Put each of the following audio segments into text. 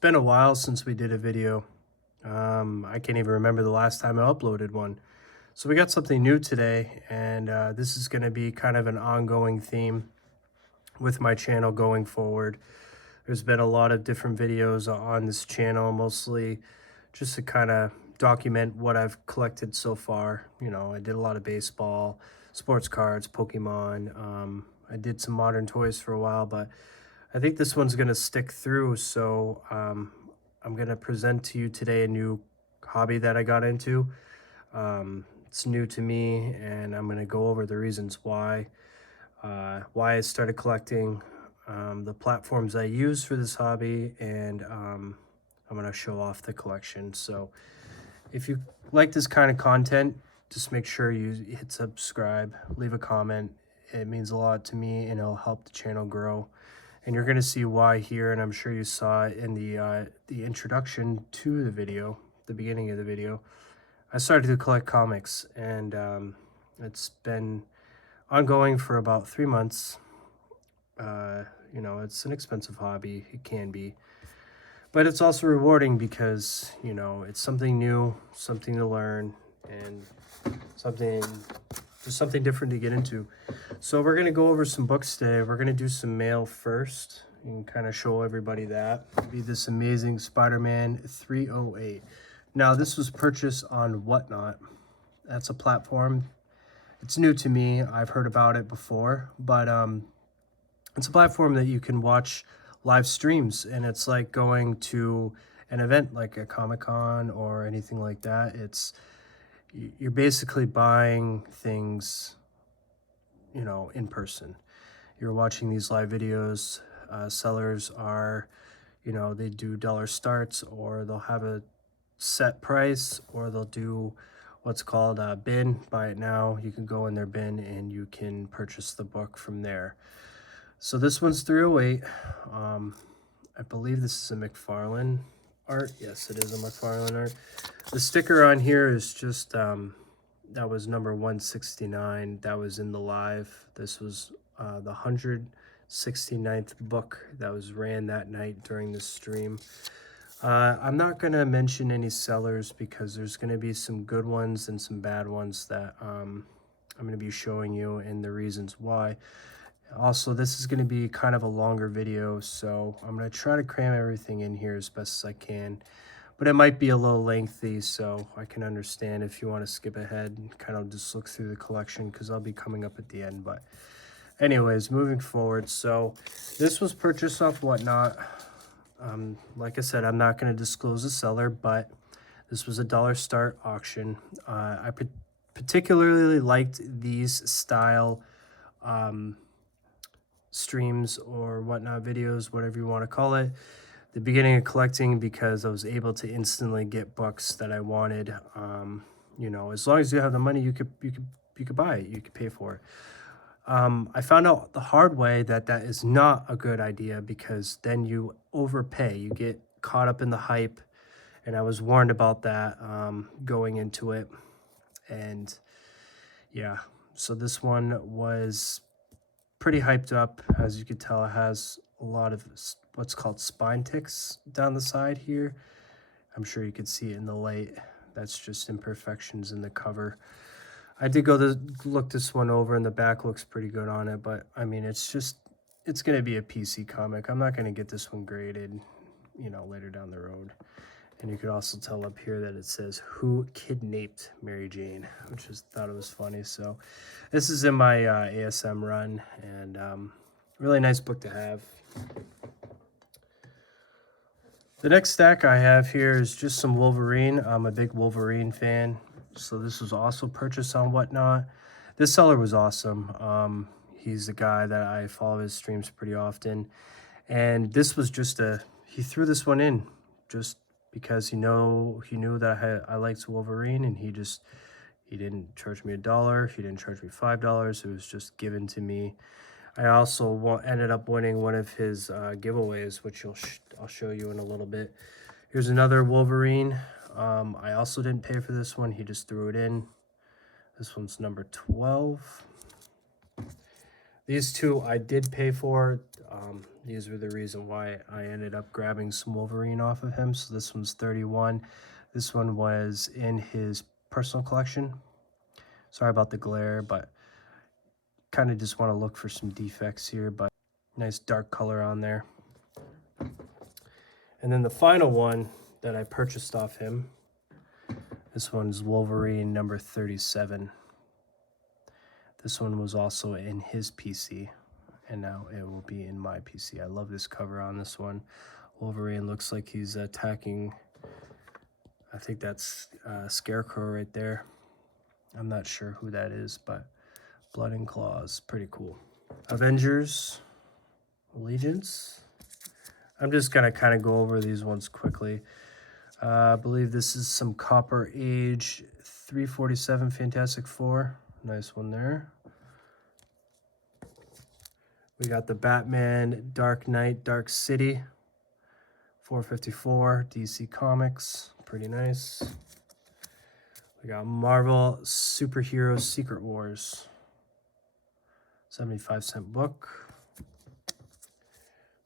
been a while since we did a video. I can't even remember the last time I uploaded one. So we got something new today, and this is going to be kind of an ongoing theme with my channel going forward. There's been a lot of different videos on this channel, mostly just to kind of document what I've collected so far. You know, I did a lot of baseball, sports cards, Pokemon. I did some modern toys for a while, but I think this one's going to stick through. So I'm going to present to you today a new hobby that I got into. It's new to me, and I'm going to go over the reasons why I started collecting, the platforms I use for this hobby, and I'm going to show off the collection. So if you like this kind of content, just make sure you hit subscribe, leave a comment. It means a lot to me, and it'll help the channel grow. And you're going to see why here, and I'm sure you saw it in the introduction to the video, the beginning of the video. I started to collect comics, and it's been ongoing for about 3 months. You know, it's an expensive hobby. It can be. But it's also rewarding because, you know, it's something new, something to learn, and just something different to get into. So we're going to go over some books today. We're going to do some mail first and kind of show everybody that. It'll be this amazing Spider-Man 308. Now, this was purchased on Whatnot. That's a platform. It's new to me. I've heard about it before, but it's a platform that you can watch live streams, and it's like going to an event like a Comic-Con or anything like that. You're basically buying things, you know, in person. You're watching these live videos. Sellers are, you know, they do dollar starts, or they'll have a set price, or they'll do what's called a bin, buy it now. You can go in their bin and you can purchase the book from there. So this one's 308. I believe this is a McFarlane art. Yes, it is a McFarlane art. The sticker on here is just, that was number 169. That was in the live. This was the 169th book that was ran that night during the stream. I'm not going to mention any sellers because there's going to be some good ones and some bad ones that I'm going to be showing you, and the reasons why. Also, this is going to be kind of a longer video, so I'm going to try to cram everything in here as best as I can. But it might be a little lengthy, so I can understand if you want to skip ahead and kind of just look through the collection, because I'll be coming up at the end. But anyways, moving forward. So this was purchased off Whatnot. Like I said, I'm not going to disclose the seller, but this was a dollar start auction. I particularly liked these style streams or Whatnot videos, whatever you want to call it, the beginning of collecting, because I was able to instantly get books that I wanted. You know, as long as you have the money, you could buy it, you could pay for it. I found out the hard way that that is not a good idea, because then you overpay, you get caught up in the hype, and I was warned about that going into it. And yeah, so this one was pretty hyped up. As you can tell, it has a lot of what's called spine ticks down the side here. I'm sure you could see it in the light. That's just imperfections in the cover. I did look this one over, and the back looks pretty good on it, but I mean, it's going to be a PC comic. I'm not going to get this one graded, you know, later down the road. And you could also tell up here that it says, "Who Kidnapped Mary Jane?" which thought it was funny. So this is in my ASM run, and really nice book to have. The next stack I have here is just some Wolverine. I'm a big Wolverine fan, so this was also purchased on Whatnot. This seller was awesome. He's the guy that I follow his streams pretty often, and this was just he threw this one in just because he knew that I liked Wolverine, and he didn't charge me $1. He didn't charge me $5. It was just given to me. I also ended up winning one of his giveaways, which I'll show you in a little bit. Here's another Wolverine. I also didn't pay for this one. He just threw it in. This one's number 12. These two I did pay for. these were the reason why I ended up grabbing some Wolverine off of him. So this one's 31. This one was in his personal collection. Sorry about the glare, but kind of just want to look for some defects here, but nice dark color on there. And then the final one that I purchased off him, this one's Wolverine number 37. This one was also in his PC, and now it will be in my PC. I love this cover on this one. Wolverine looks like he's attacking, I think that's Scarecrow right there. I'm not sure who that is, but Blood and Claws, pretty cool. Avengers, Allegiance. I'm just gonna kind of go over these ones quickly. I believe this is some Copper Age 347 Fantastic Four. Nice one there. We got the Batman Dark Knight Dark City 454 DC Comics. Pretty nice. We got Marvel Superhero Secret Wars. 75-cent book.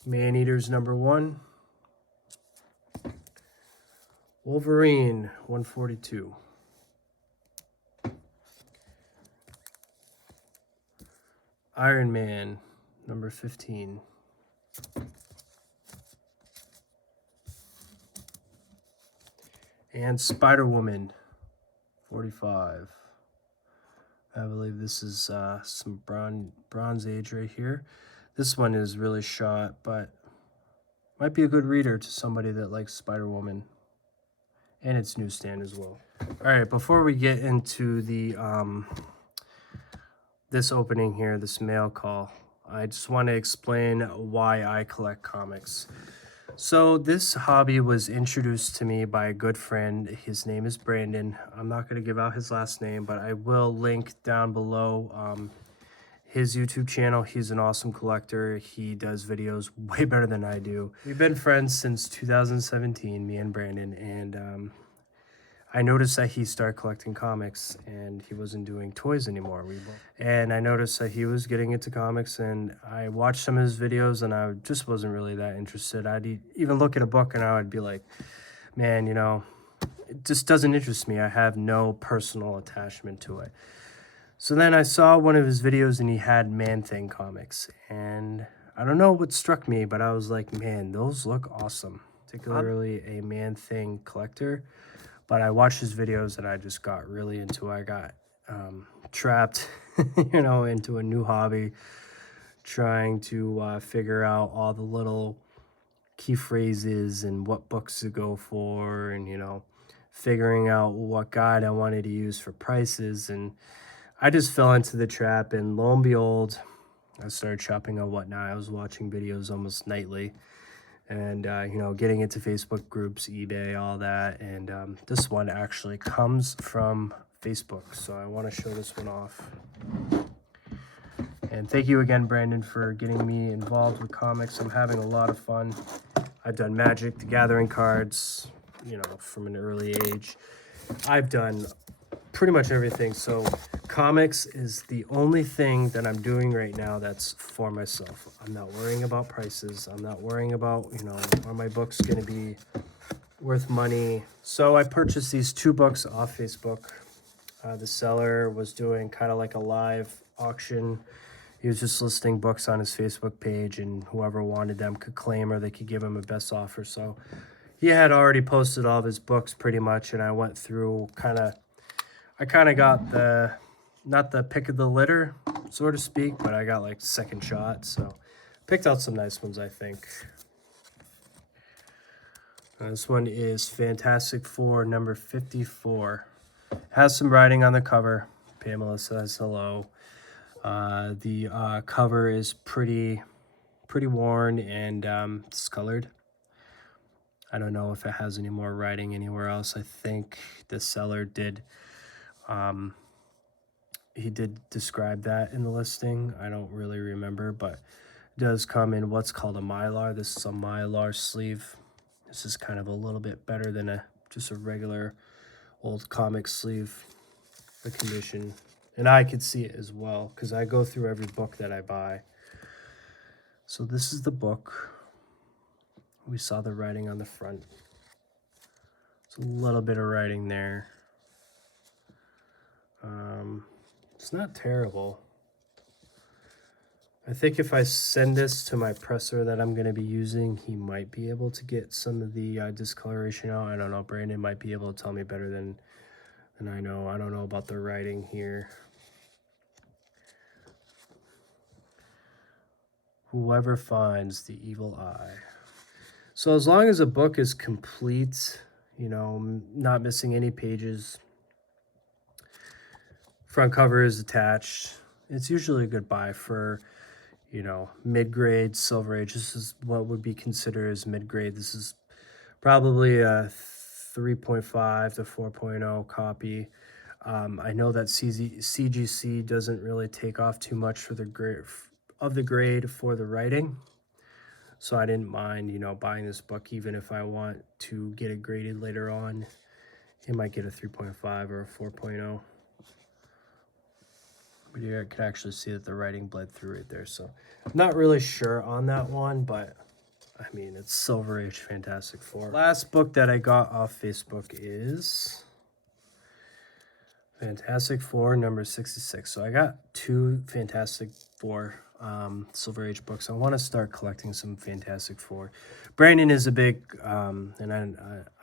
Man-Eaters #1. Wolverine 142. Iron Man #15. And Spider-Woman 45. I believe this is some Bronze Age right here. This one is really shot, but might be a good reader to somebody that likes Spider-Woman. And it's newsstand as well. All right, before we get into the this opening here, this mail call, I just want to explain why I collect comics. So this hobby was introduced to me by a good friend. His name is Brandon. I'm not going to give out his last name, but I will link down below his YouTube channel. He's an awesome collector. He does videos way better than I do. We've been friends since 2017, me and Brandon, and I noticed that he started collecting comics and he wasn't doing toys anymore. And I noticed that he was getting into comics, and I watched some of his videos and I just wasn't really that interested. I'd even look at a book and I would be like, man, you know, it just doesn't interest me. I have no personal attachment to it. So then I saw one of his videos and he had Man-Thing comics, and I don't know what struck me, but I was like, man, those look awesome. Particularly a Man-Thing collector. But I watched his videos and I just got really into it. I got trapped, you know, into a new hobby, trying to figure out all the little key phrases and what books to go for, and, you know, figuring out what guide I wanted to use for prices. And I just fell into the trap, and lo and behold, I started shopping on Whatnot. I was watching videos almost nightly. And, you know, getting into Facebook groups, eBay, all that. And this one actually comes from Facebook. So I want to show this one off. And thank you again, Brandon, for getting me involved with comics. I'm having a lot of fun. I've done Magic, the Gathering cards, you know, from an early age. I've done pretty much everything. So comics is the only thing that I'm doing right now that's for myself. I'm not worrying about prices. I'm not worrying about, you know, are my books going to be worth money. So I purchased these 2 books off Facebook. The seller was doing kind of like a live auction. He was just listing books on his Facebook page, and whoever wanted them could claim, or they could give him a best offer. So he had already posted all of his books pretty much, and I went through I kind of got not the pick of the litter, so to speak, but I got like second shot. So picked out some nice ones, I think. This one is Fantastic Four #54. Has some writing on the cover. Pamela says hello. The cover is pretty worn and discolored. I don't know if it has any more writing anywhere else. I think the seller did. He did describe that in the listing. I don't really remember, but it does come in what's called a Mylar. This is a Mylar sleeve. This is kind of a little bit better than just a regular old comic sleeve, the condition. And I could see it as well, because I go through every book that I buy. So this is the book. We saw the writing on the front. There's a little bit of writing there. It's not terrible. I think if I send this to my presser that I'm going to be using, he might be able to get some of the discoloration out. I don't know. Brandon might be able to tell me better than I know. I don't know about the writing here. Whoever finds the evil eye. So as long as a book is complete, you know, not missing any pages, front cover is attached, it's usually a good buy for, you know, mid-grade Silver Age. This is what would be considered as mid-grade. This is probably a 3.5 to 4.0 copy. I know that CGC doesn't really take off too much for the grade for the writing. So I didn't mind, you know, buying this book even if I want to get it graded later on. It might get a 3.5 or a 4.0. But you could actually see that the writing bled through right there. So I'm not really sure on that one, but I mean, it's Silver Age Fantastic Four. Last book that I got off Facebook is Fantastic Four number 66. So I got 2 Fantastic Four Silver Age books. I want to start collecting some Fantastic Four. Brandon is a big, and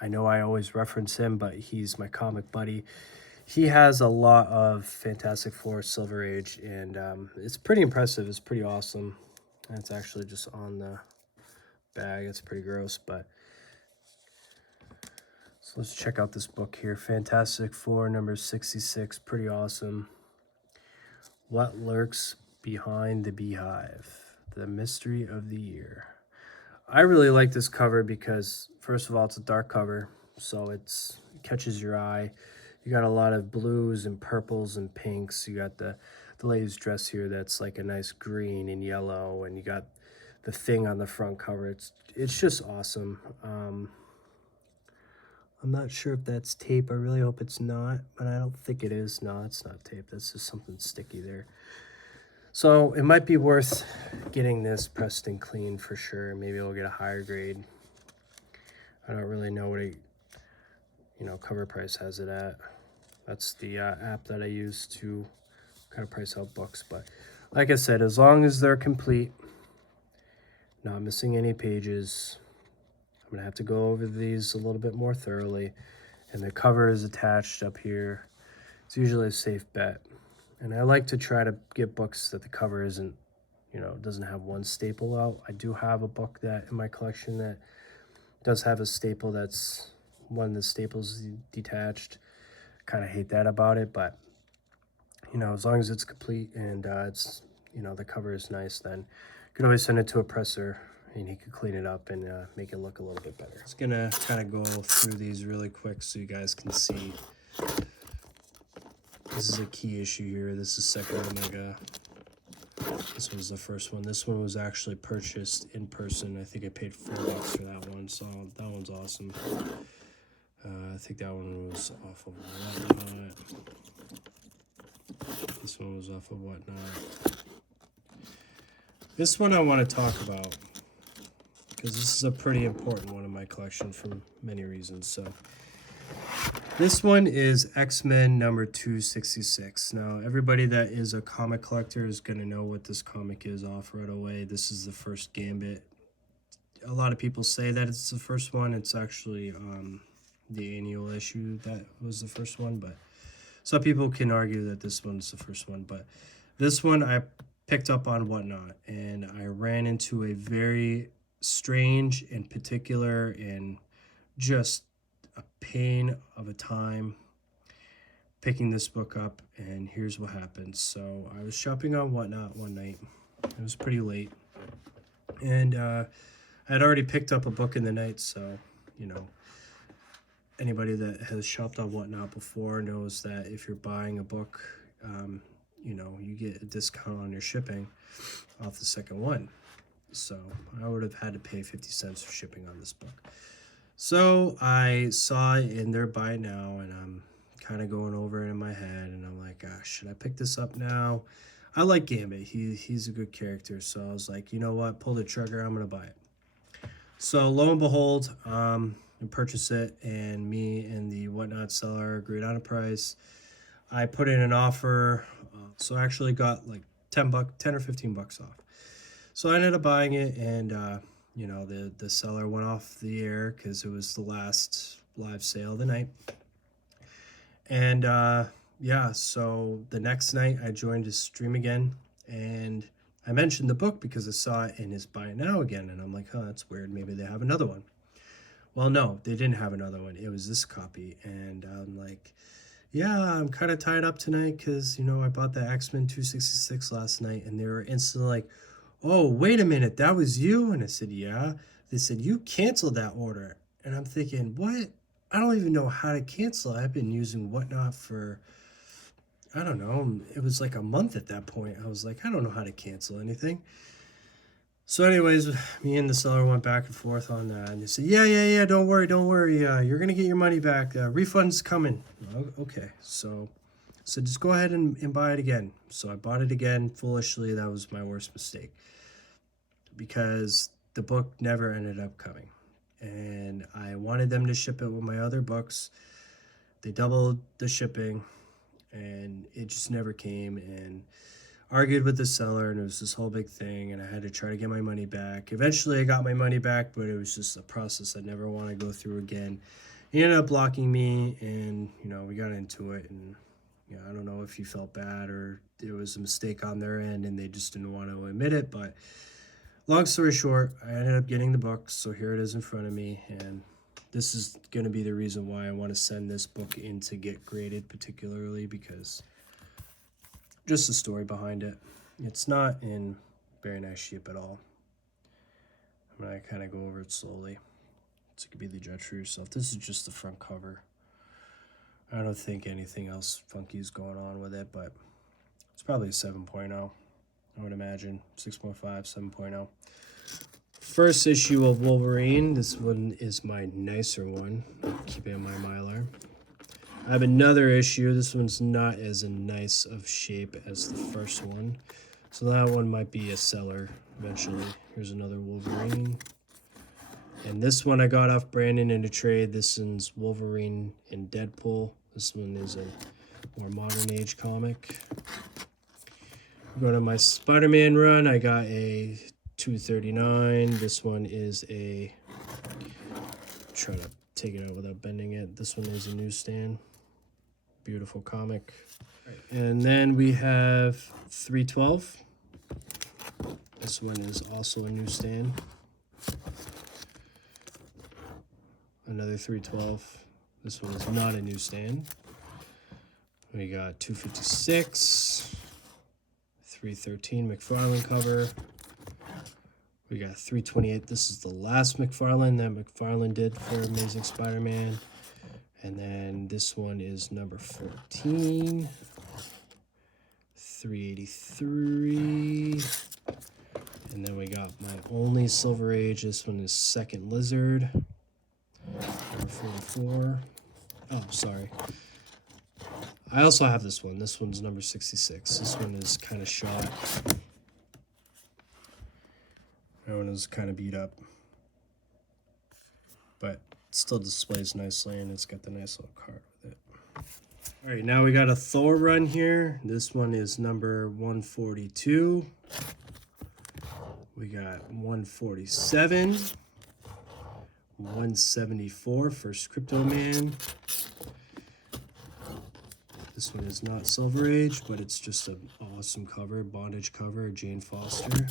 I know I always reference him, but he's my comic buddy. He has a lot of Fantastic Four Silver Age, and it's pretty impressive. It's pretty awesome. And it's actually just on the bag. It's pretty gross, but so let's check out this book here. Fantastic Four number 66. Pretty awesome. What lurks behind the beehive? The mystery of the year. I really like this cover because, first of all, it's a dark cover, so it catches your eye. You got a lot of blues and purples and pinks. You got the lady's dress here that's like a nice green and yellow, and you got the thing on the front cover. It's just awesome. I'm not sure if that's tape. I really hope it's not, but I don't think it is. No, it's not tape. That's just something sticky there. So it might be worth getting this pressed and cleaned for sure. Maybe I'll get a higher grade. I don't really know what Cover Price has it at. That's the app that I use to kind of price out books. But like I said, as long as they're complete, not missing any pages, I'm gonna have to go over these a little bit more thoroughly. And the cover is attached up here. It's usually a safe bet. And I like to try to get books that the cover isn't, doesn't have one staple out. I do have a book that in my collection that does have a staple that's one of the staples detached. Kind of hate that about it, but as long as it's complete and it's the cover is nice, then you can always send it to a presser and he could clean it up and make it look a little bit better. Just gonna kind of go through these really quick so you guys can see. This is a key issue here. This is Second Omega. This was the first one. This one was actually purchased in person. I think I paid $4 for that one, so that one's awesome. I think that one was off of Whatnot. This one was off of Whatnot. This one I want to talk about because this is a pretty important one in my collection for many reasons. So this one is X-Men number 266. Now, everybody that is a comic collector is going to know what this comic is off right away. This is the first Gambit. A lot of people say that it's the first one. It's actually the annual issue that was the first one, but some people can argue that this one's the first one. But this one I picked up on Whatnot, and I ran into a very strange and particular and just a pain of a time picking this book up. And here's what happened. So I was shopping on Whatnot one night. It was pretty late, and I had already picked up a book in the night, so anybody that has shopped on Whatnot before knows that if you're buying a book, you get a discount on your shipping off the second one. So I would have had to pay 50 cents for shipping on this book. So I saw it in there buy now, and I'm kind of going over it in my head, and I'm like, gosh, should I pick this up now? I like Gambit. He's a good character. So I was like, you know what? Pull the trigger. I'm gonna buy it. So lo and behold, I purchased it, and me and the whatnot seller agreed on a price. I put in an offer, so I actually got like 10 or 15 bucks off. So I ended up buying it, and you know, the seller went off the air because it was the last live sale of the night. And yeah, so the next night I joined his stream again, and I mentioned the book because I saw it in his buy it now again, and I'm like, huh, that's weird. Maybe they have another one. Well, no, they didn't have another one. It was this copy, and I'm like, yeah, I'm kind of tied up tonight because, you know, I bought the X-Men 266 last night, and they were instantly like, oh, wait a minute, that was you? And I said, yeah. They said, you canceled that order. And I'm thinking, what? I don't even know how to cancel. I've been using Whatnot for, I don't know, it was like a month at that point. I was like, I don't know how to cancel anything. So, anyways, me and the seller went back and forth on that, and they said, "Yeah, don't worry, don't worry. You're gonna get your money back. Refund's coming." Oh, okay, so just go ahead and buy it again. So I bought it again foolishly. That was my worst mistake because the book never ended up coming, and I wanted them to ship it with my other books. They doubled the shipping, and it just never came. And argued with the seller, and it was this whole big thing, and I had to try to get my money back. Eventually I got my money back, but it was just a process I never want to go through again. He ended up blocking me, and you know, we got into it, and you know, I don't know if he felt bad or it was a mistake on their end and they just didn't want to admit it. But long story short, I ended up getting the book, so here it is in front of me, and this is going to be the reason why I want to send this book in to get graded, particularly because just the story behind it. It's not in very nice shape at all. I'm gonna kind of go over it slowly so you can be the judge for yourself. This is just the front cover. I don't think anything else funky is going on with it, but it's probably a 7.0. I would imagine 6.5, 7.0. First issue of Wolverine. This one is my nicer one. Keep it in my Mylar. I have another issue. This one's not as nice of shape as the first one. So that one might be a seller eventually. Here's another Wolverine. And this one I got off Brandon in a trade. This one's Wolverine and Deadpool. This one is a more modern age comic. Going to my Spider-Man run, I got a 239. This one is a, try to take it out without bending it. This one is a newsstand. Beautiful comic. And then we have 312. This one is also a newsstand. Another 312. This one is not a newsstand. We got 256. 313 McFarlane cover. We got 328. This is the last McFarlane that McFarlane did for Amazing Spider-Man. And then this one is number 14. 383. And then we got my only Silver Age. This one is Second Lizard. Number 44. Oh, sorry. I also have this one. This one's number 66. This one is kind of shot. That one is kind of beat up. But it still displays nicely, and it's got the nice little card with it. All right, now we got a Thor run here. This one is number 142. We got 147. 174 First Crypto Man. This one is not Silver Age, but it's just an awesome cover, bondage cover, Jane Foster.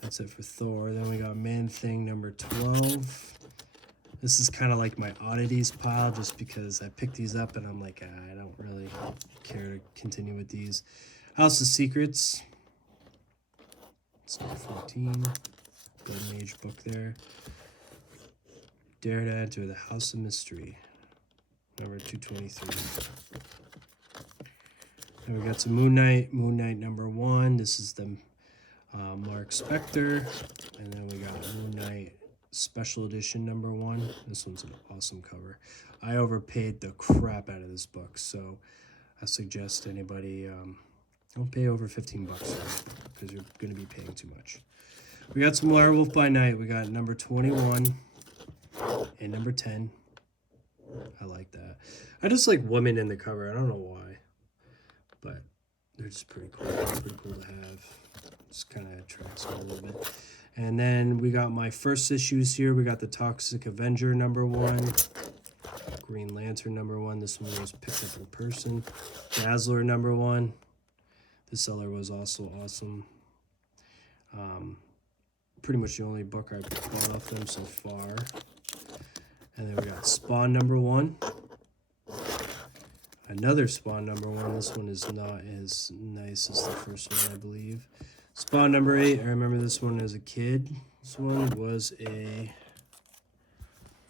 That's it for Thor. Then we got Man-Thing number 12. This is kind of like my oddities pile just because I picked these up and I'm like, I don't really care to continue with these. House of Secrets. It's number 14. Golden Age book there. Dare to Enter the House of Mystery. Number 223. And we got some Moon Knight number 1. This is the Mark Spector. And then we got Moon Knight Special Edition number 1. This one's an awesome cover. I overpaid the crap out of this book, so I suggest anybody Don't pay over 15 bucks because you're going to be paying too much. We got some Werewolf by Night. We got number 21 and number 10. I like that. I just like women in the cover. I don't know why, but they're just pretty cool. Pretty cool to have. Just kind of attracts me a little bit. And then we got my first issues here. We got the Toxic Avenger number 1. Green Lantern number 1. This one was picked up in person. Dazzler number 1. The seller was also awesome. Pretty much the only book I've bought off them so far. And then we got Spawn number 1. Another Spawn number 1. This one is not as nice as the first one, I believe. Spawn number 8. I remember this one as a kid. This one was a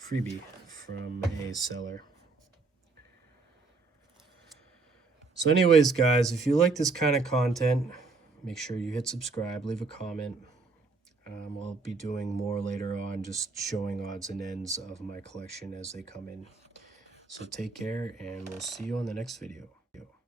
freebie from a seller. So anyways, guys, if you like this kind of content, make sure you hit subscribe, leave a comment. I'll be doing more later on, just showing odds and ends of my collection as they come in. So take care, and we'll see you on the next video.